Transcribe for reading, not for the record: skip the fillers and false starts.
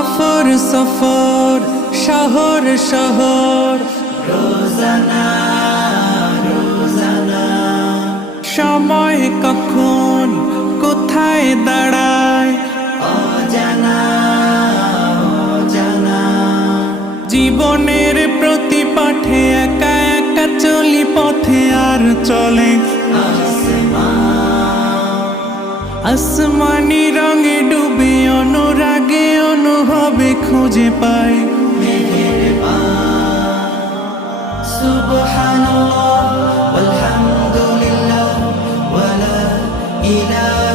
সফর সফর শহর শহর রোজানা রোজানা সময় কখন কোথায় দাঁড়ায় অজানা অজানা জীবনের প্রতি পাঠে একা একা চলি পথে আর চলে আসমানি রঙে ডুবে অনুরাগে অনুভবে খুঁজে পাই সুবহানাল্লাহ ওয়ালহামদুলিল্লাহ ওয়ালা ইলাহা